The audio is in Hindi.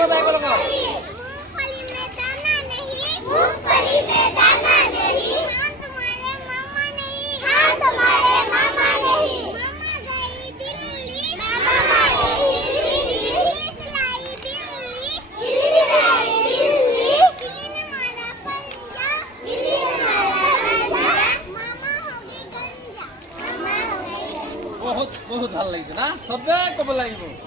मूंगफली में दाना नहीं, मूंगफली में दाना नहीं, हाँ तुम्हारे मामा नहीं, हाँ तुम्हारे मामा नहीं, मामा गई दिल्ली, मामा गई दिल्ली, दिल्ली लाई दिल्ली, दिल्ली लाई दिल्ली, दिल्ली ने मारा पंजा, दिल्ली ने मारा पंजा, मामा हो गई गंजा, मामा हो गई गंजा। बहुत बहुत ভাল লাগিছে না সবে কব লাগিব।